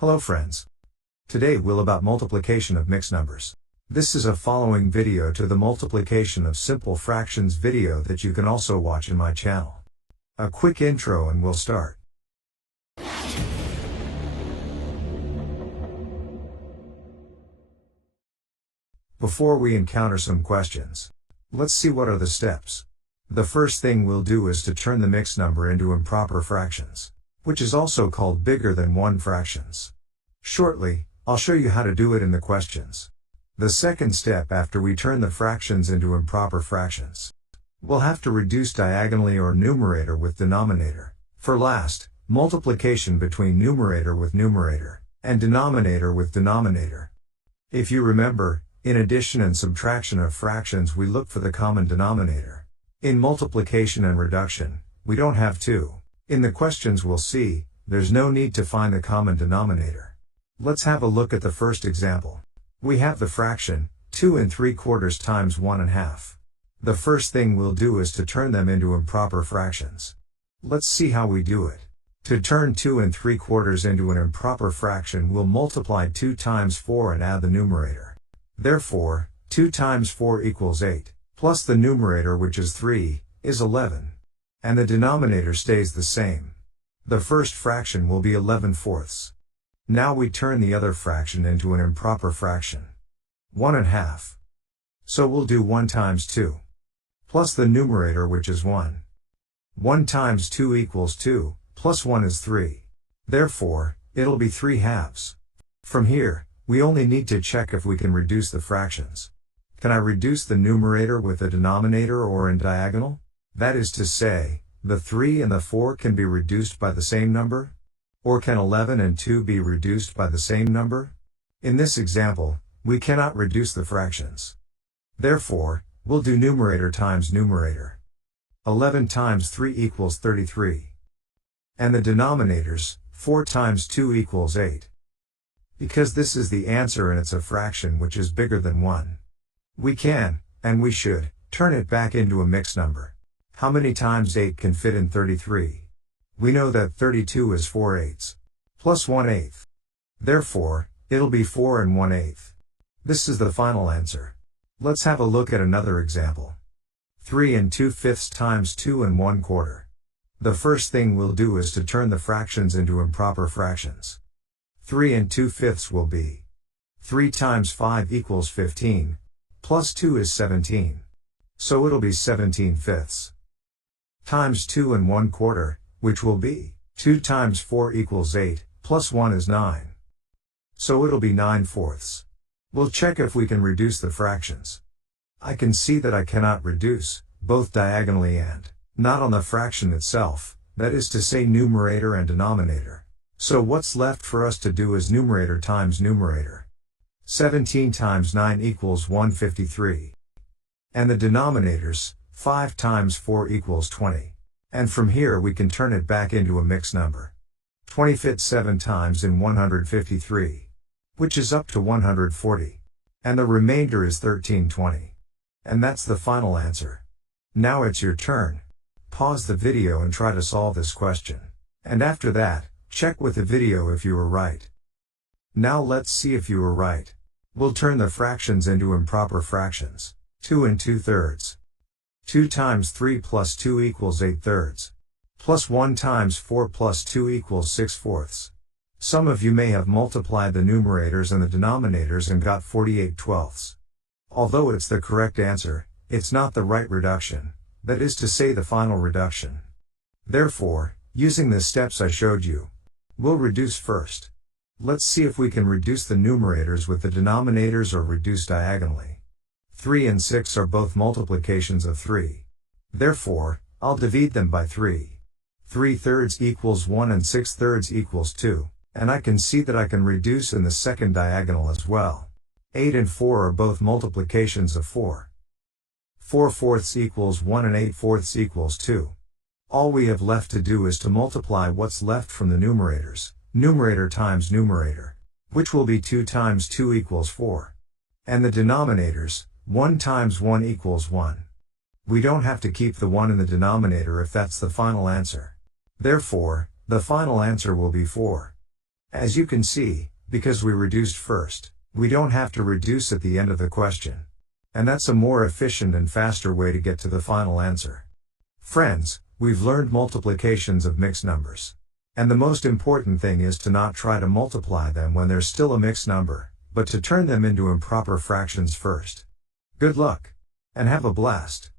Hello friends. Today we'll about multiplication of mixed numbers. This is a following video to the multiplication of simple fractions video that you can also watch in my channel. A quick intro and we'll start. Before we encounter some questions, let's see what are the steps. The first thing we'll do is to turn the mixed number into improper fractions, which is also called bigger than 1 fractions. Shortly, I'll show you how to do it in the questions. The second step after we turn the fractions into improper fractions, we'll have to reduce diagonally or numerator with denominator. For last, multiplication between numerator with numerator, and denominator with denominator. If you remember, in addition and subtraction of fractions we look for the common denominator. In multiplication and reduction, we don't have to. In the questions we'll see, there's no need to find the common denominator. Let's have a look at the first example. We have the fraction, 2 3/4 times 1 1/2. The first thing we'll do is to turn them into improper fractions. Let's see how we do it. To turn 2 3/4 into an improper fraction we'll multiply 2 times 4 and add the numerator. Therefore, 2 times 4 equals 8, plus the numerator which is 3, is 11. And the denominator stays the same. The first fraction will be 11/4. Now we turn the other fraction into an improper fraction. 1 1/2. So we'll do 1 times 2. Plus the numerator which is 1. 1 times 2 equals 2, plus 1 is 3. Therefore, it'll be 3/2. From here, we only need to check if we can reduce the fractions. Can I reduce the numerator with the denominator or in diagonal? That is to say, the 3 and the 4 can be reduced by the same number? Or can 11 and 2 be reduced by the same number? In this example, we cannot reduce the fractions. Therefore, we'll do numerator times numerator. 11 times 3 equals 33. And the denominators, 4 times 2 equals 8. Because this is the answer and it's a fraction which is bigger than 1. We can, and we should, turn it back into a mixed number. How many times 8 can fit in 33? We know that 32 is 4/8, plus 1/8. Therefore, it'll be 4 1/8. This is the final answer. Let's have a look at another example. 3 2/5 times 2 1/4. The first thing we'll do is to turn the fractions into improper fractions. 3 2/5 will be 3 times 5 equals 15, plus 2 is 17. So it'll be 17/5. Times 2 1/4, which will be 2 times 4 equals 8, plus 1 is 9. So it'll be 9/4. We'll check if we can reduce the fractions. I can see that I cannot reduce, both diagonally and not on the fraction itself, that is to say numerator and denominator. So what's left for us to do is numerator times numerator. 17 times 9 equals 153. And the denominators, 5 times 4 equals 20. And from here we can turn it back into a mixed number. 20 fits 7 times in 153. Which is up to 140. And the remainder is 1320. And that's the final answer. Now it's your turn. Pause the video and try to solve this question. And after that, check with the video if you were right. Now let's see if you were right. We'll turn the fractions into improper fractions. 2 2/3. 2 times 3 plus 2 equals 8/3. Plus 1 times 4 plus 2 equals 6/4. Some of you may have multiplied the numerators and the denominators and got 48/12. Although it's the correct answer, it's not the right reduction, that is to say the final reduction. Therefore, using the steps I showed you, we'll reduce first. Let's see if we can reduce the numerators with the denominators or reduce diagonally. 3 and 6 are both multiplications of 3. Therefore, I'll divide them by 3. 3/3 equals 1 and 6/3 equals 2, and I can see that I can reduce in the second diagonal as well. 8 and 4 are both multiplications of 4. 4/4 equals 1 and 8/4 equals 2. All we have left to do is to multiply what's left from the numerators, numerator times numerator, which will be 2 times 2 equals 4. And the denominators, 1 times 1 equals 1. We don't have to keep the 1 in the denominator if that's the final answer. Therefore, the final answer will be 4. As you can see, because we reduced first, we don't have to reduce at the end of the question. And that's a more efficient and faster way to get to the final answer. Friends, we've learned multiplications of mixed numbers. And the most important thing is to not try to multiply them when they're still a mixed number, but to turn them into improper fractions first. Good luck! And have a blast!